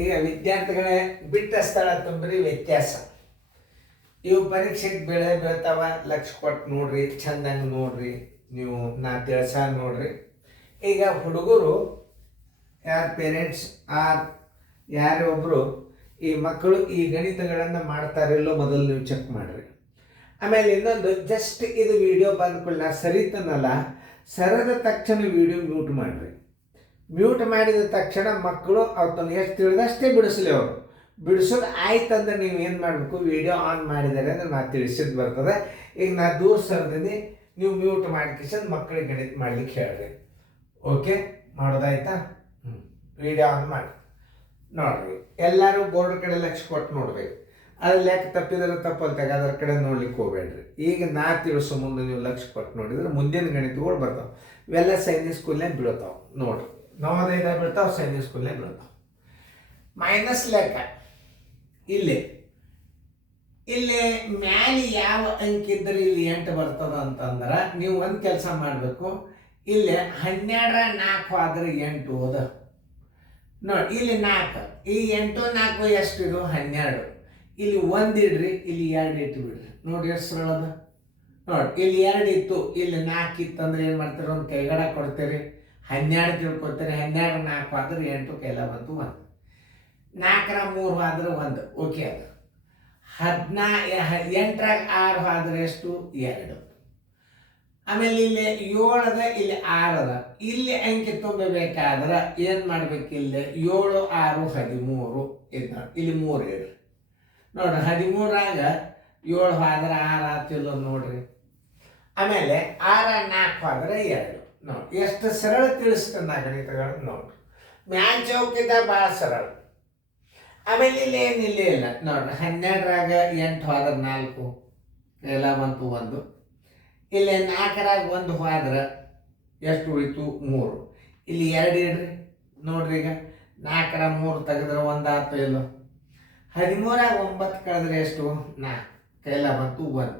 ಈಗ ವಿದ್ಯಾರ್ಥಿಗಳೇ ಬಿಟ್ಟ ಸ್ಥಳ ತುಂಬ್ರಿ ವ್ಯತ್ಯಾಸ. ಇವು ಪರೀಕ್ಷೆಗೆ ಬೀಳ್ತಾವ, ಲಕ್ಷ ಕೊಟ್ಟು ನೋಡ್ರಿ, ಚಂದಂಗೆ ನೋಡ್ರಿ, ನೀವು ನಾ ತಿಳ್ಸ ನೋಡ್ರಿ. ಈಗ ಹುಡುಗರು ಯಾರ ಪೇರೆಂಟ್ಸ್ ಯಾರೇ ಒಬ್ಬರು ಈ ಮಕ್ಕಳು ಈ ಗಣಿತಗಳನ್ನು ಮಾಡ್ತಾರಿಲ್ಲೋ ಮೊದಲು ನೀವು ಚೆಕ್ ಮಾಡಿರಿ. ಆಮೇಲೆ ಇನ್ನೊಂದು, ಜಸ್ಟ್ ಇದು ವಿಡಿಯೋ ಬಂದ್ಕೊಳ್ಳ ಸರಿತನಲ್ಲ, ಸರದ ತಕ್ಷಣ ವಿಡಿಯೋ ಮ್ಯೂಟ್ ಮಾಡಿರಿ. ಮ್ಯೂಟ್ ಮಾಡಿದ ತಕ್ಷಣ ಮಕ್ಕಳು ಅವ್ರು ಎಷ್ಟು ತಿಳಿದಷ್ಟೇ ಬಿಡಿಸಲಿ. ಅವರು ಬಿಡಿಸೋದು ಆಯ್ತಂದ್ರೆ ನೀವು ಏನು ಮಾಡಬೇಕು, ವಿಡಿಯೋ ಆನ್ ಮಾಡಿದ್ದಾರೆ ಅಂದ್ರೆ ನಾ ತಿಳಿಸಿದ್ದು ಬರ್ತದೆ. ಈಗ ನಾ ದೂರ ಸರ್ದಿನಿ, ನೀವು ಮ್ಯೂಟ್ ಮಾಡಿಕಿಸೋದು ಮಕ್ಕಳಿಗೆ ಗಣಿತ ಮಾಡ್ಲಿಕ್ಕೆ ಹೇಳ್ರಿ. ಓಕೆ, ಮಾಡೋದಾಯ್ತಾ? ವಿಡಿಯೋ ಆನ್ ಮಾಡಿ ನೋಡ್ರಿ. ಎಲ್ಲರೂ ಬೋರ್ಡ್ ಕಡೆ ಲಕ್ಷ ಕೊಟ್ಟು ನೋಡ್ಬೇಕು. ಅದ್ರಲ್ಲಿ ಯಾಕೆ ತಪ್ಪಿದ್ರೆ ತಪ್ಪಲ್ತಾಗ ಅದರ ಕಡೆ ನೋಡ್ಲಿಕ್ಕೆ ಹೋಗ್ಬೇಡ್ರಿ. ಈಗ ನಾ ತಿಳಿಸೋ ಮುಂದೆ ನೀವು ಲಕ್ಷ ಕೊಟ್ಟು ನೋಡಿದ್ರೆ ಮುಂದಿನ ಗಣಿತಗಳು ಬರ್ತಾವೆ. ಇವೆಲ್ಲ ಸೈನಿಕ್ ಸ್ಕೂಲ್ನಾಗ ಬೀಳ್ತಾವೆ ನೋಡ್ರಿ. ನವೋದಯದಾಗ ಬೀಳ್ತಾವೆ, ಸೈನಿಕ್ ಸ್ಕೂಲ್ನಾಗ ಬೀಳ್ತಾವೆ. ಮೈನಸ್ ಲೆಕ್ಕ ಇಲ್ಲಿ ಮ್ಯಾಲೆ ಯಾವ ಅಂಕಿ ಇದ್ರೆ ಇಲ್ಲಿ 8 ಬರ್ತದ ಅಂತಂದ್ರೆ ನೀವು ಒಂದು ಕೆಲಸ ಮಾಡಬೇಕು. ಇಲ್ಲಿ 12 4 ಆದ್ರೆ 8 ಹೋದ ನೋಡಿ. ಇಲ್ಲಿ 4, ಈ 8 4 ಎಷ್ಟಿದು 12. ಇಲ್ಲಿ 1 ಇಡ್ರಿ, ಇಲ್ಲಿ 2 ಇಟ್ಟು ಬಿಡ್ರಿ. ನೋಡಿ ಎಷ್ಟು ಸರಳ ಅದ ನೋಡಿ. ಇಲ್ಲಿ 2 ಇತ್ತು, ಇಲ್ಲಿ 4 ಇತ್ತಂದ್ರೆ ಏನು ಮಾಡ್ತೀರಿ, ಒಂದು ಕೈಗಡ ಕೊಡ್ತೀರಿ, 12 ತಿಳ್ಕೊತೀರಿ. 12 4 ಆದ್ರೆ 8 ಕೈಲ ಬಂತು 1. 4 3 ಆದ್ರೆ 1. ಓಕೆ, ಅದು 8 6 ಆದ್ರೆ ಎಷ್ಟು 2. ಆಮೇಲೆ ಇಲ್ಲಿ 7 ಅದ, ಇಲ್ಲಿ 6 ಅದ. ಇಲ್ಲಿ ಅಂಕಿ ತುಂಬಬೇಕಾದ್ರೆ ಏನು ಮಾಡ್ಬೇಕು, ಇಲ್ಲಿ 7 6 13 ಇದು. ಇಲ್ಲಿ 3 ಇಡ್ರಿ ನೋಡ್ರಿ. 13ರಾಗ 7 ಆದ್ರೆ 6 ಆತಿಲ್ಲ ನೋಡ್ರಿ. ಆಮೇಲೆ 6 4 ಆದ್ರೆ 2 ನೋಡಿ. ಎಷ್ಟು ಸರಳ ತಿಳಿಸ್ತಾನೆ ನಾ ಗಣಿತಗಳನ್ನು ನೋಡ್ರಿ. ಮ್ಯಾನ್ ಚೌಕಿದ್ದ ಭಾಳ ಸರಳ. ಆಮೇಲೆ ಇಲ್ಲಿ ಏನಿಲ್ಲ ಇಲ್ಲ ನೋಡ್ರಿ. 12ರಾಗ 8 ಆದ್ರೆ 4 ಎಲ್ಲ ಬಂತು 1. ಇಲ್ಲಿ 4ರಾಗ 1 ಹೋದ್ರೆ ಎಷ್ಟು ಉಳಿತು 3. ಇಲ್ಲಿ 2 ಇಡ್ರಿ ನೋಡ್ರಿ. ಈಗ 4ರ 3 ತೆಗೆದ್ರೆ 1 ಆಯ್ತು ಇಲ್ಲ. 13ರಾಗ 9 ಕಳೆದ್ರೆ ಎಷ್ಟು 4 ಕೈಲ ಬಂತು 1.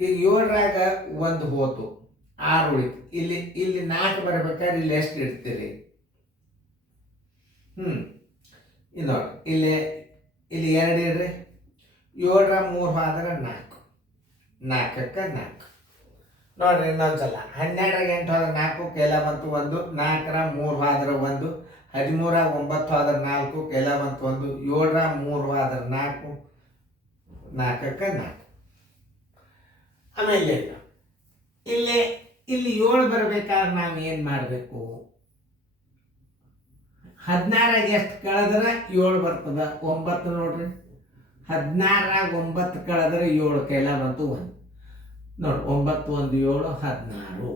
ಈಗ 7ರಾಗ 1 ಹೋತು 6 ಉಳಿತು. ಇಲ್ಲಿ 4 ಬರ್ಬೇಕಾದ್ರೆ ಇಲ್ಲಿ ಎಷ್ಟು ಇಡ್ತೀರಿ? ಇದು ನೋಡಿ. ಇಲ್ಲಿ 2 ಇಡ್ರಿ. 7ರ 3 ಆದ್ರೆ 4, 4ಕ್ಕೆ 4 ನೋಡ್ರಿ. ಇನ್ನೊಂದ್ಸಲ 12ರಾಗ 8 ಆದ್ರೆ 4 ಕೈಲ ಬಂತು 1. 4ರ 3 ಆದ್ರೆ 1. 13ರಾಗ 9 ಆದ್ರೆ 4 ಕೈಲ ಬಂತು 1. 7ರ 3 ಆದ್ರೆ 4, 4ಕ್ಕೆ 4. ಆಮೇಲೆ ಇಲ್ಲಿ 7 ಬರ್ಬೇಕಾದ್ರೆ ನಾವು ಏನು ಮಾಡಬೇಕು? 16ರಾಗ ಎಷ್ಟು ಕಳೆದ್ರೆ 7 ಬರ್ತದ 9 ನೋಡ್ರಿ. 16ರಾಗ 9 ಕಳೆದ್ರೆ 7 ಕೈಲ ಬಂತು 1 ನೋಡಿ. 9 1 7 16.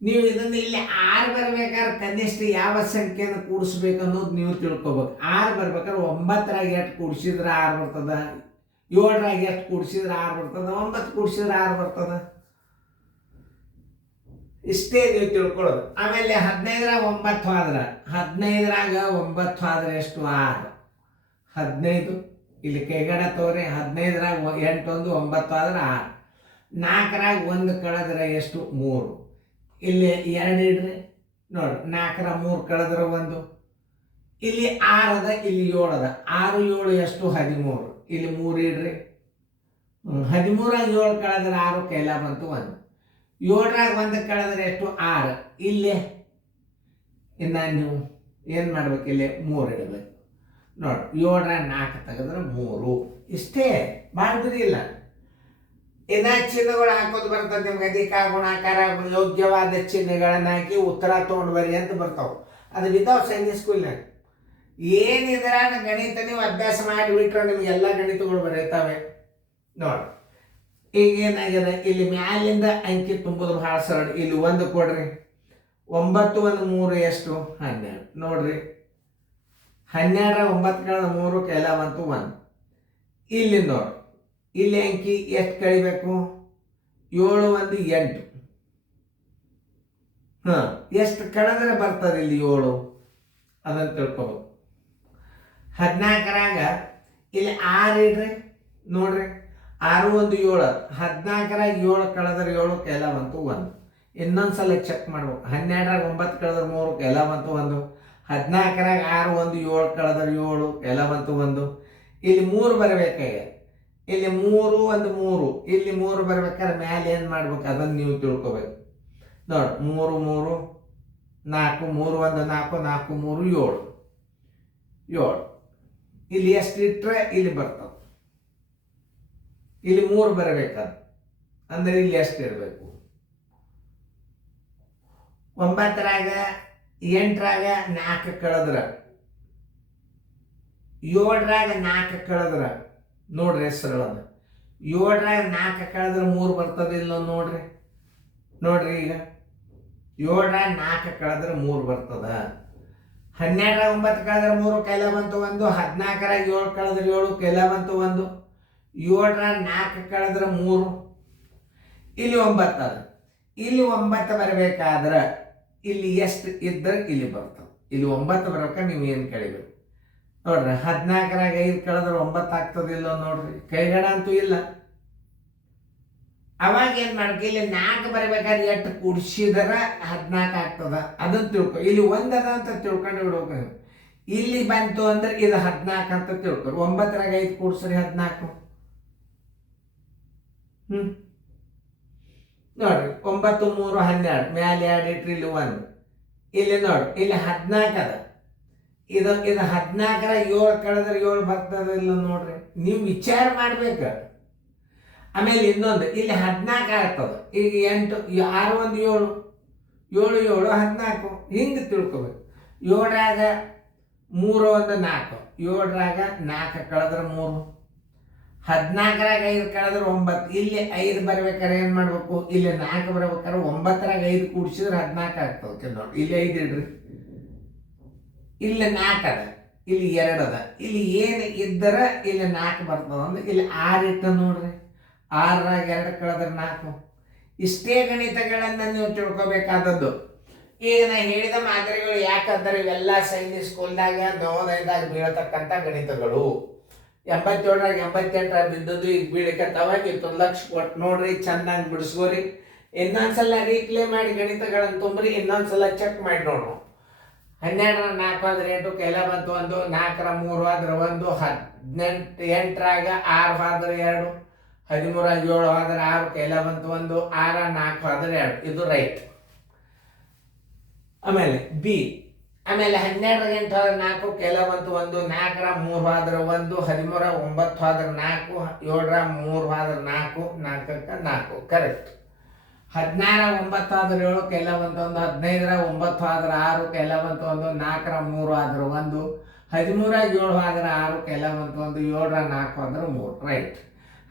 ನೀವು ಇದನ್ನು ಇಲ್ಲಿ 6 ಬರ್ಬೇಕಾದ್ರೆ ಕನಿಷ್ಠ ಯಾವ ಸಂಖ್ಯೆಯನ್ನು ಕೂಡಿಸ್ಬೇಕು ಅನ್ನೋದು ನೀವು ತಿಳ್ಕೊಬೇಕು. 6 ಬರ್ಬೇಕಾದ್ರೆ 9ರಾಗ ಎಷ್ಟು ಕೂಡಿಸಿದ್ರೆ 6 ಬರ್ತದ, 7ರಾಗ ಎಷ್ಟು ಕೂಡಿಸಿದ್ರೆ 6 ಬರ್ತದ, 9 ಕೂಡಿಸಿದ್ರೆ 6 ಬರ್ತದ. ಇಷ್ಟೇ ನೀವು ತಿಳ್ಕೊಳ್ಳೋದು. ಆಮೇಲೆ 15ರಾಗ 9 ಆದ್ರೆ 15ರಾಗ 9 ಆದ್ರೆ ಎಷ್ಟು 6 15. ಇಲ್ಲಿ ಕೈಗಡ ತೋರಿ. 15ರಾಗ 8 1 9 ಆದ್ರೆ 6. 4ರಾಗ 1 ಕಳೆದ್ರೆ ಎಷ್ಟು 3. ಇಲ್ಲಿ 2 ಇಡ್ರಿ ನೋಡ್ರಿ. 4ರ 3 ಕಳೆದ್ರೆ 1. ಇಲ್ಲಿ 6 ಅದ, ಇಲ್ಲಿ 7 ಅದ. 6 7 ಎಷ್ಟು 13. ಇಲ್ಲಿ 3 ಇಡ್ರಿ. 13ರಾಗ 7 ಕಳೆದ್ರೆ 6 ಕೈಲ ಬಂತು 1. 7ರಾಗ 1 ಕಳೆದ್ರೆ ಎಷ್ಟು 6. ಇಲ್ಲಿ ಇನ್ನು ನೀವು ಏನು ಮಾಡ್ಬೇಕು, ಇಲ್ಲಿ 3 ಇಡಬೇಕು ನೋಡಿ. 7ರಾಗ 4 ತೆಗೆದ್ರೆ 3. ಇಷ್ಟೇ, ಮಾಡಿದ್ರಿ ಇಲ್ಲ. ಇನ್ನು ಚಿಹ್ನೆಗಳು ಹಾಕೋದು ಬರ್ತದೆ ನಿಮ್ಗೆ. ಅಧಿಕ ಗುಣಾಕಾರ ಯೋಗ್ಯವಾದ ಚಿಹ್ನೆಗಳನ್ನು ಹಾಕಿ ಉತ್ತರ ತೊಗೊಂಡು ಬರಿ ಅಂತ ಬರ್ತಾವೆ. ಅದು ಬಿದ್ದಾವೆ ಸೈನಿಕ್ ಸ್ಕೂಲ್ನಾಗ. ಏನಿದ್ರ ಗಣಿತ ನೀವು ಅಭ್ಯಾಸ ಮಾಡಿಬಿಟ್ರೆ ನಿಮ್ಗೆಲ್ಲ ಗಣಿತಗಳು ಬರೀತಾವೆ ನೋಡಿ. ಈಗ ಏನಾಗಿದೆ, ಇಲ್ಲಿ ಮ್ಯಾಲಿಂದ ಅಂಕಿ ತುಂಬೋದು ಭಾಳ ಸರಳ. ಇಲ್ಲಿ 1 ಕೊಡ್ರಿ. 9 1 3 ಎಷ್ಟು 12 ನೋಡ್ರಿ. 12ರಾಗ 9 ಕಳೆದ 3 ಕೈಲ ಬಂತು 1. ಇಲ್ಲಿ ನೋಡಿ. ಇಲ್ಲಿ ಅಂಕಿ ಎಷ್ಟು ಕಳಿಬೇಕು? 7 1 8. ಎಷ್ಟು ಕಳೆದ್ರೆ ಬರ್ತದೆ ಇಲ್ಲಿ 7? ಅದನ್ನು ತಿಳ್ಕೊಬೇಕು. 14ರಾಗ ಇಲ್ಲಿ 6 ಇಡ್ರಿ ನೋಡ್ರಿ. 6 1 7. 14ರಾಗ 7 ಕಳೆದ್ರೆ 7 ಕೈಲ ಬಂತು 1. ಇನ್ನೊಂದು ಸಲ ಚೆಕ್ ಮಾಡ್ಬೇಕು. 12ರಾಗ 9 ಕಳೆದ್ರೆ 3 ಕೈಲ ಬಂತು 1. 14ರಾಗ 6 1 7 ಕಳೆದ್ರೆ 7 ಎಲ್ಲ ಬಂತು 1. ಇಲ್ಲಿ 3 ಬರಬೇಕಾಗ ಇಲ್ಲಿ 3 1 3 ಇಲ್ಲಿ 3 ಬರ್ಬೇಕಾದ್ರೆ ಮ್ಯಾಲೆ ಏನು ಮಾಡ್ಬೇಕು ಅದನ್ನು ನೀವು ತಿಳ್ಕೊಬೇಕು ನೋಡಿ. 3 3 4 3 1 4 4 3 7 7 ಇಲ್ಲಿ ಎಷ್ಟು ಇಟ್ಟರೆ ಇಲ್ಲಿ ಬರ್ತದೆ. ಇಲ್ಲಿ 3 ಬರಬೇಕಂತ ಅಂದರೆ ಇಲ್ಲಿ ಎಷ್ಟು ಇರಬೇಕು. 9ರಾಗ 8ರಾಗ 4 ಕಳೆದ್ರೆ 7ರಾಗ 4 ಕಳೆದ್ರೆ ನೋಡ್ರಿ ಹೆಸರುಗಳನ್ನು 7ರಾಗ 4 ಕಳೆದ್ರೆ 3 ಬರ್ತದೆ ಇಲ್ಲ ನೋಡ್ರಿ. ನೋಡ್ರಿ ಈಗ 7ರಾಗ 4 ಕಳೆದ್ರೆ 3 ಬರ್ತದ. 12ರಾಗ 9 ಕಳೆದ್ರೆ 3 ಕೈಲ ಬಂತು 1. 14ರಾಗ 7 ಕಳೆದ್ರೆ 7 ಕೈಲ ಬಂತು 1. 7ರಾಗ 4 ಕಳೆದ್ರೆ 3 ಇಲ್ಲಿ 9 ಅದ. ಇಲ್ಲಿ 9 ಬರಬೇಕಾದ್ರೆ ಇಲ್ಲಿ ಎಷ್ಟು ಇದ್ದರೆ ಇಲ್ಲಿ ಬರ್ತದೆ. ಇಲ್ಲಿ 9 ಬರ್ಬೇಕಾದ್ರೆ ನೀವು ಏನು ಕಳಿಬೇಕು ನೋಡ್ರಿ. 14ರಾಗ 5 ಕಳೆದ್ರೆ 9 ಆಗ್ತದಿಲ್ಲ ನೋಡ್ರಿ. ಕೈಗಡ ಅಂತೂ ಇಲ್ಲ. ಅವಾಗ ಏನು ಮಾಡ್ಬೇಕು, ಇಲ್ಲಿ 4 ಬರಬೇಕಾದ್ರೆ ಎಷ್ಟು ಕೂಡಿಸಿದ್ರೆ 14 ಆಗ್ತದ ಅದನ್ನು ತಿಳ್ಕೊ. ಇಲ್ಲಿ 1 ಅದ ಅಂತ ತಿಳ್ಕೊಂಡು ಬಿಡ್ಬೇಕು. ಇಲ್ಲಿ ಬಂತು ಅಂದ್ರೆ ಇದು 14 ಅಂತ ತಿಳ್ಕೊ. 9ರಾಗ 5 ಕೂಡಿಸ್ರಿ 14. ನೋಡ್ರಿ 9 3 12 ಮ್ಯಾಲೆ 2 ಇಟ್ರಿ ಇಲ್ಲಿ 1. ಇಲ್ಲಿ ನೋಡ್ರಿ ಇಲ್ಲಿ 14 ಅದ. ಇದು 14ರಾಗ 7 ಕಳೆದ್ರೆ 7 ಬರ್ತದಿಲ್ಲ ನೋಡ್ರಿ. ನೀವು ವಿಚಾರ ಮಾಡ್ಬೇಕು. ಆಮೇಲೆ ಇನ್ನೊಂದು ಇಲ್ಲಿ 14 ಆಗ್ತದೆ. ಈಗ 8 6 1 7 7 7 14 ಹಿಂಗೆ ತಿಳ್ಕೊಬೇಕು. 7ರಾಗ 3 1 4 7ರಾಗ 4 ಕಳೆದ್ರೆ 3. 14ರಾಗ 5 ಕಳೆದ್ರೆ 9. ಇಲ್ಲಿ 5 ಬರ್ಬೇಕಾದ್ರೆ ಏನು ಮಾಡ್ಬೇಕು, ಇಲ್ಲಿ 4 ಬರ್ಬೇಕಾದ್ರೆ 9ರಾಗ 5 ಕೂಡಿಸಿದ್ರೆ 14 ಆಗ್ತದೆ ನೋಡಿ. ಇಲ್ಲಿ 5 ಇಡ್ರಿ. ಇಲ್ಲಿ 4 ಅದ, ಇಲ್ಲಿ 2 ಅದ. ಇಲ್ಲಿ ಏನು ಇದ್ದರೆ ಇಲ್ಲಿ 4 ಬರ್ತದೆ ಅಂದ್ರೆ ಇಲ್ಲಿ 6 ಇಟ್ಟು ನೋಡ್ರಿ. 6ರಾಗ 2 ಕಳೆದ್ರೆ 4. ಇಷ್ಟೇ ಗಣಿತಗಳನ್ನು ನೀವು ತಿಳ್ಕೊಬೇಕಾದದ್ದು. ಈಗ ನಾ ಹೇಳಿದ ಮಾದರಿಗಳು ಯಾಕಂದ್ರೆ ಇವೆಲ್ಲ ಸೈನಿಕ್ ಸ್ಕೂಲ್ದಾಗ ನವೋದಯದಾಗ ಬೀಳತಕ್ಕಂಥ ಗಣಿತಗಳು. 87ರಾಗ 88ರಾಗ ಬಿದ್ದದ್ದು ಈಗ ಬೀಳಕತ್ತವಾಗ 1 ಲಕ್ಷ ಕೊಟ್ಟು ನೋಡ್ರಿ, ಚೆನ್ನಾಗಿ ಬಿಡಿಸ್ಕೋರಿ. ಇನ್ನೊಂದ್ಸಲ ರೀಪ್ಲೇ ಮಾಡಿ ಗಣಿತಗಳನ್ನು ತುಂಬ್ರಿ, ಇನ್ನೊಂದ್ಸಲ ಚೆಕ್ ಮಾಡಿ ನೋಡ್ರು. 12ರ 4 ಆದ್ರೆ 8 ಕೈಲ ಬಂತು 1. 4ರ 3 ಆದ್ರೆ 1. 8ರಾಗ 6 ಆದ್ರೆ 2. 13ರಾಗ 7 ಆದ್ರೆ 6 ಕೈಲ ಬಂತು 1. 6ರ 4 ಆದ್ರೆ 2. ಇದು ರೈಟ್. ಆಮೇಲೆ ಬಿ. ಆಮೇಲೆ 12ರಾಗ 8 ಆದ್ರೆ 4 ಕೈಲ ಬಂತು 1. 4ರ 3 ಆದ್ರೆ 1. 13ರ 9 ಆದ್ರೆ 4. 7ರ 3 ಆದ್ರೆ 4. 4ಕ್ಕೆ 4 ಕರೆಕ್ಟ್. 16ರ 9 ಆದ್ರೆ 7 ಕೈಲ ಬಂತು 1. 15ರ 9 ಆದ್ರೆ 6 ಕೈಲ ಬಂತು 1. 4ರ 3 ಆದ್ರೆ 1. 13ರ 7 ಆದ್ರೆ 6 ಕೈಲ ಬಂತು 1. 7ರ 4 ಆದ್ರೆ 3 ರೈಟ್.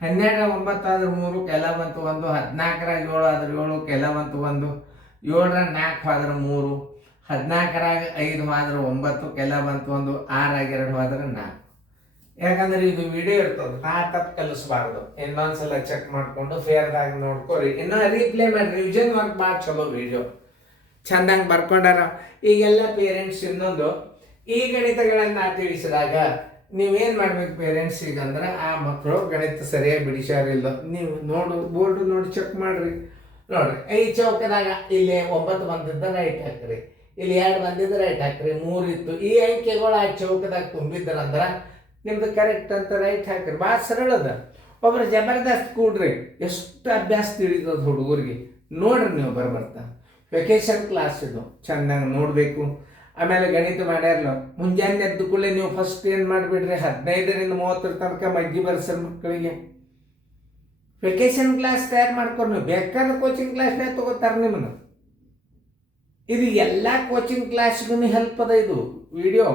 12ರ 9 ಆದ್ರೆ 3 ಕೈಲ ಬಂತು 1. 14ರ 7 ಆದ್ರೆ 7 ಕೈಲ ಬಂತು 1. 7ರ 4 ಆದ್ರೆ 3. 14ರಾಗ 5 ಆದ್ರೆ 9 ಕೈಲ ಬಂತು 1. 6ರಾಗ 2 ಆದ್ರೆ 4. ಯಾಕಂದ್ರೆ ಇದು ವಿಡಿಯೋ ಇರ್ತದೆ, ನಾ ತಪ್ಪು ಕಲಿಸ್ಬಾರ್ದು. ಇನ್ನೊಂದ್ಸಲ ಚೆಕ್ ಮಾಡ್ಕೊಂಡು ಫೇರ್ದಾಗ ನೋಡ್ಕೊರಿ. ಇನ್ನೂ ರೀಪ್ಲೇ ಮಾಡಿ. ರಿವಿಷನ್ ವರ್ಕ್ ಭಾಳ ಚಲೋ ವಿಡಿಯೋ ಚಂದಂಗೆ ಬರ್ಕೊಂಡಾರ. ಈಗೆಲ್ಲ ಪೇರೆಂಟ್ಸ್ ಇನ್ನೊಂದು ಈ ಗಣಿತಗಳನ್ನು ತಿಳಿಸಿದಾಗ ನೀವೇನು ಮಾಡ್ಬೇಕು ಪೇರೆಂಟ್ಸ್ ಈಗಂದ್ರೆ, ಆ ಮಕ್ಕಳು ಗಣಿತ ಸರಿಯಾಗಿ ಬಿಡಿಸ್ಯಾರಿಲ್ಲ ನೀವು ಬೋರ್ಡ್ ನೋಡಿ ಚೆಕ್ ಮಾಡ್ರಿ. ನೋಡ್ರಿ 5 ಚೌಕದಾಗ ಇಲ್ಲಿ 9 ಬಂದಿದ್ದ ರೈಟ್ ಹಾಕ್ರಿ, ಇಲ್ಲಿ 2 ಬಂದಿದ್ದು ರೈಟ್ ಹಾಕ್ರಿ, 3 ಇತ್ತು. ಈ ಅಂಕೆಗಳು ಆ ಚೌಕದಾಗ ತುಂಬಿದ್ರಂದ್ರೆ ನಿಮ್ದು ಕರೆಕ್ಟ್ ಅಂತ ರೈಟ್ ಹಾಕ್ರಿ. ಭಾಳ ಸರಳ ಅದ. ಒಬ್ರು ಜಬರ್ದಸ್ತ್ ಕೂಡ್ರಿ, ಎಷ್ಟು ಅಭ್ಯಾಸ ತಿಳಿತದ ಹುಡುಗರಿಗೆ ನೋಡ್ರಿ ನೀವು ಬರ್ಬರ್ತಾ. ವೆಕೇಶನ್ ಕ್ಲಾಸ್ ಇದು ಚೆನ್ನಾಗಿ ನೋಡಬೇಕು. ಆಮೇಲೆ ಗಣಿತ ಮಾಡ್ಯಾರಲ್ಲ, ಮುಂಜಾನೆ ಎದ್ದು ಕೂಡಲೇ ನೀವು ಫಸ್ಟ್ ಏನು ಮಾಡಿಬಿಡ್ರಿ, 15ರಿಂದ 30 ತನಕ ಮಗ್ಗಿ ಬರ್ಸ್ರಿ ಮಕ್ಕಳಿಗೆ. ವೆಕೇಶನ್ ಕ್ಲಾಸ್ ತಯಾರು ಮಾಡ್ಕೊಂಡು ನೀವು ಬೇಕಾದ ಕೋಚಿಂಗ್ ಕ್ಲಾಸ್ನಾಗ ತಗೋತಾರೆ ನಿಮ್ಮನ್ನು. ಇದು ಎಲ್ಲ ಕೋಚಿಂಗ್ ಕ್ಲಾಸ್ಗೂ ಹೆಲ್ಪ್ ಅದ ಇದು ವಿಡಿಯೋ.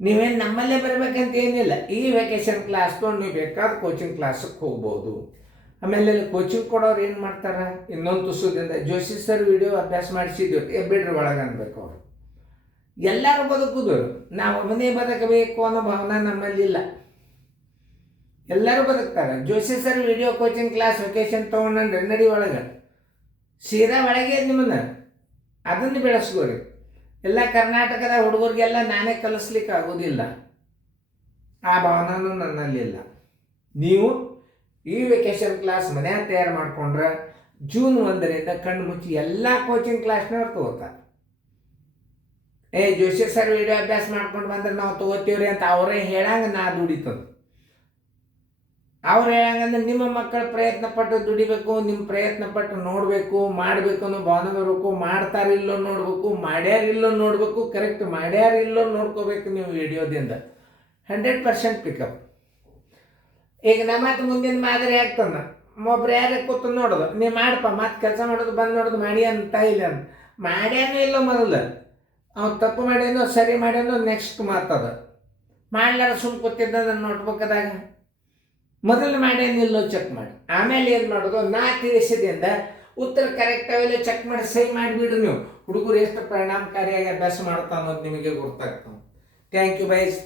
ನೀವೇನು ನಮ್ಮಲ್ಲೇ ಬರಬೇಕಂತ ಏನಿಲ್ಲ. ಈ ವೆಕೇಶನ್ ಕ್ಲಾಸ್ ತೊಗೊಂಡು ನೀವು ಬೇಕಾದ ಕೋಚಿಂಗ್ ಕ್ಲಾಸಕ್ಕೆ ಹೋಗ್ಬೋದು. ಆಮೇಲೆ ಕೋಚಿಂಗ್ ಕೊಡೋರು ಏನು ಮಾಡ್ತಾರೆ, ಇನ್ನೊಂದು ತುಸುದಿಂದ ಜೋಶಿ ಸರ್ ವಿಡಿಯೋ ಅಭ್ಯಾಸ ಮಾಡಿಸಿದ್ವಿ ಬಿಡ್ರಿ ಒಳಗೆ ಅನ್ಬೇಕು. ಅವರು ಎಲ್ಲರೂ ಬದುಕುದು, ನಾವು ಮನೆ ಬದುಕಬೇಕು ಅನ್ನೋ ಭಾವನೆ ನಮ್ಮಲ್ಲಿಲ್ಲ. ಎಲ್ಲರೂ ಬದುಕ್ತಾರೆ. Joshi sir video coaching class vacation ತೊಗೊಂಡ್ರೆ ನಡಿ ಒಳಗೆ ಸೀದಾ ಒಳಗೆ ನಿಮ್ಮನ್ನ ಅದನ್ನು ಬೆಳೆಸ್ಕೋರಿ. ಎಲ್ಲ ಕರ್ನಾಟಕದ ಹುಡುಗರಿಗೆಲ್ಲ ನಾನೇ ಕಲಿಸ್ಲಿಕ್ಕೆ ಆಗೋದಿಲ್ಲ, ಆ ಭಾವನೂ ನನ್ನಲ್ಲಿಲ್ಲ. ನೀವು ಈ ವೆಕೇಶನ್ ಕ್ಲಾಸ್ ಮನ್ಯಾಗ ತಯಾರು ಮಾಡಿಕೊಂಡ್ರೆ ಜೂನ್ 1ರಿಂದ ಕಣ್ಣು ಮುಚ್ಚಿ ಎಲ್ಲ ಕೋಚಿಂಗ್ ಕ್ಲಾಸ್ನವ್ರು ತಗೋತಾರೆ. ಜೋಶಿ ಸರ್ ವಿಡಿಯೋ ಅಭ್ಯಾಸ ಮಾಡ್ಕೊಂಡು ಬಂದ್ರೆ ನಾವು ತಗೋತೀವ್ರಿ ಅಂತ ಅವರೇ ಹೇಳಂಗೆ ನಾ ದುಡಿತದ. ಅವ್ರು ಹೇಳಂಗಂದ್ರೆ ನಿಮ್ಮ ಮಕ್ಕಳು ಪ್ರಯತ್ನ ಪಟ್ಟು ದುಡಿಬೇಕು, ನಿಮ್ಮ ಪ್ರಯತ್ನ ಪಟ್ಟು ನೋಡಬೇಕು, ಮಾಡಬೇಕು ಅನ್ನೋ ಭಾವನೆ ಬರಬೇಕು. ಮಾಡ್ತಾರಿಲ್ಲೋ ನೋಡಬೇಕು, ಮಾಡ್ಯಾರಿಲ್ಲೋ ನೋಡಬೇಕು, ಕರೆಕ್ಟ್ ಮಾಡ್ಯಾರಿಲ್ಲೋ ನೋಡ್ಕೋಬೇಕು ನೀವು ವಿಡಿಯೋದಿಂದ. 100% ಪಿಕಪ್. ಈಗ ನಮ್ಮ ಮುಂದಿನ ಮಾದರಿ ಆಗ್ತಾನ, ಒಬ್ರು ಯಾರೇ ಕೂತು ನೋಡೋದು, ನೀವು ಮಾಡಪ್ಪ ಮತ್ತೆ ಕೆಲಸ ಮಾಡೋದು ಬಂದು ನೋಡೋದು ಮಾಡಿ ಅಂತ ಇಲ್ಲ ಅಂತ. ಮಾಡ್ಯಾನೋ ಇಲ್ಲೋ ಮೊದಲು ಅವ್ನು ತಪ್ಪು ಮಾಡ್ಯಾನೋ ಸರಿ ಮಾಡ್ಯಾನೋ ನೆಕ್ಸ್ಟ್ ಮಾತದ. ಮಾಡ್ಲಾರ ಸುಮ್ಮ ಕೂತಿದ್ದ ನನ್ನ ನೋಟ್ಬುಕ್ಕದಾಗ ಮೊದಲು ಮಾಡ್ಯಾನಿಲ್ಲೋ ಚೆಕ್ ಮಾಡಿ. ಆಮೇಲೆ ಏನು ಮಾಡೋದು, ನಾ ತಿಳಿಸಿದಿಂದ ಉತ್ತರ ಕರೆಕ್ಟ್ ಅವೆಲ್ಲ ಚೆಕ್ ಮಾಡಿ ಸಹಿ ಮಾಡಿಬಿಡ್ರಿ. ನೀವು ಹುಡುಗರು ಎಷ್ಟು ಪರಿಣಾಮಕಾರಿಯಾಗಿ ಅಭ್ಯಾಸ ಮಾಡ್ತಾ ಅನ್ನೋದು ನಿಮಗೆ ಗೊತ್ತಾಗ್ತಾವೆ. Thank you byes.